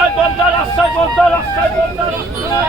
Salvador, Salvador, Salvador,